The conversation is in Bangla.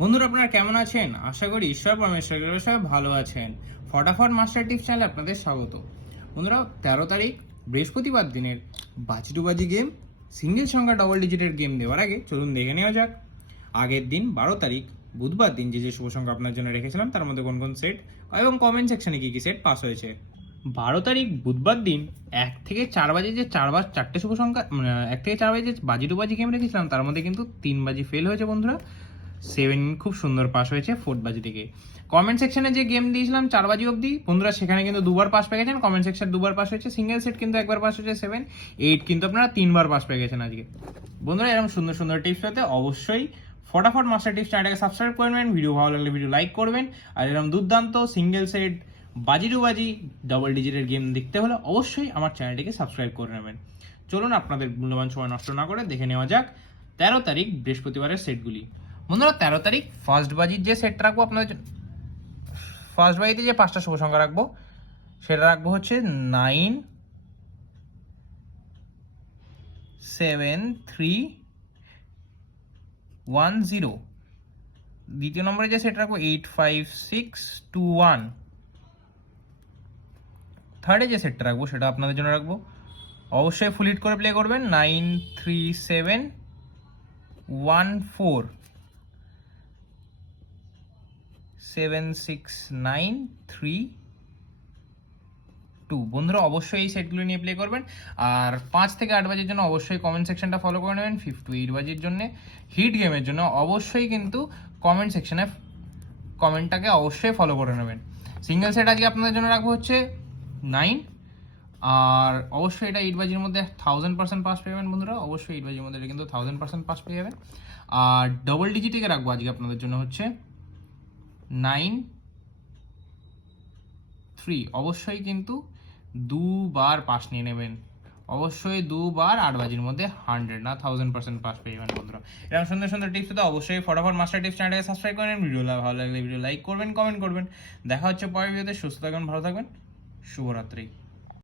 বন্ধুরা, আপনারা কেমন আছেন? আশা করি ঈশ্বর পরমেশ্বরের সবাই ভালো আছেন। ফটাফট মাস্টার টিপস চ্যানেলে আপনাদের স্বাগত। বন্ধুরা, 13 তারিখ বৃহস্পতিবার দিনের বাজি টু বাজি গেম, সিঙ্গেল সংখ্যা ডবল ডিজিটের গেম দেওয়ার আগে চলুন দেখে নেওয়া যাক। আগের দিন 12 তারিখ বুধবার দিন যে শুভ সংখ্যা আপনার জন্য রেখেছিলাম তার মধ্যে কোন কোন সেট এবং কমেন্ট সেকশনে কি কি সেট পাস হয়েছে। 12 তারিখ বুধবার দিন 1 থেকে 4 বাজে যে চারটে শুভ সংখ্যা 1 থেকে 4 বাজে যে বাজি টু বাজি গেম রেখেছিলাম তার মধ্যে কিন্তু 3 বাজি ফেল হয়েছে বন্ধুরা। 7 খুব সুন্দর পাস হয়েছে 4 বাজি থেকে। কমেন্ট সেকশনে যে গেম দিয়েছিলাম 4 বাজি অবধি বন্ধুরা, সেখানে কিন্তু দুবার পাস পেয়ে গেছেন। কমেন্ট সেকশন দুবার পাস হয়েছে। সিঙ্গেল সেট কিন্তু একবার পাস হয়েছে 7, 8 কিন্তু আপনারা 3বার পাস পেয়ে গেছেন আজকে। বন্ধুরা, এরকম সুন্দর সুন্দর টিপস পেতে অবশ্যই ফটাফট মাস্টার টিপস চ্যানেলটাকে সাবস্ক্রাইব করবেন, ভিডিও ভালো লাগলে ভিডিও লাইক করবেন। আর এরকম দুর্দান্ত সিঙ্গেল সেট বাজি টু বাজি ডবল ডিজিটের গেম দেখতে হলে অবশ্যই আমার চ্যানেলটিকে সাবস্ক্রাইব করে নেবেন। চলুন আপনাদের মূল্যবান সময় নষ্ট না করে দেখে নেওয়া যাক 13 তারিখ বৃহস্পতিবারের সেটগুলি। বন্ধুরা, 13 তারিখ ফার্স্ট বাজির যে সেটটা রাখবো আপনাদের জন্য, ফার্স্ট বাজিতে যে 5টা শুভ সংখ্যা রাখবো সেটা রাখবো হচ্ছে 9, 7, 3, 1, 0। দ্বিতীয় নম্বরে যে সেট রাখবো 8, 5, 6, 2, 1। থার্ডে যে সেটটা রাখবো সেটা আপনাদের জন্য রাখবো, অবশ্যই ফুল হিট করে প্লে করবেন, 9, 3, 7, 1, 4, 7, 6, 9, 3, 2। বন্ধুরা, অবশ্যই এই সেটগুলো নিয়ে প্লে করবেন। আর 5 থেকে 8 বাজির জন্য অবশ্যই কমেন্ট সেকশনটা ফলো করে নেবেন। 5 to 8 বাজির জন্য হিট গেমের জন্য অবশ্যই কিন্তু কমেন্ট সেকশনে কমেন্টটাকে অবশ্যই ফলো করে নেবেন। সিঙ্গেল সেট আজকে আপনাদের জন্য রাখবো হচ্ছে 9। আর অবশ্যই এটা 8 বাজির মধ্যে 1000% পাস পেয়ে যাবেন বন্ধুরা। অবশ্যই 8 বাজির মধ্যে এটা কিন্তু 1000% পাস পেয়ে যাবেন। আর ডবল ডিজিটে রাখবো আজকে আপনাদের জন্য হচ্ছে 9, 3। অবশ্যই কিন্তু দুবার পাস নিয়ে নেবেন, অবশ্যই দুবার 8 বাজির মধ্যে 100 না 1000% পাস পেয়ে যাবেন বন্ধুরা। এরকম সুন্দর সুন্দর টিপস তো অবশ্যই ফটাফট মাস্টার টিপস চ্যানেলটাকে সাবস্ক্রাইব করেন। ভিডিও ভালো লাগলে ভিডিও লাইক করবেন, কমেন্ট করবেন। দেখা হচ্ছে পরের ভিডিওতে। সুস্থ থাকবেন, ভালো থাকবেন, শুভরাত্রি।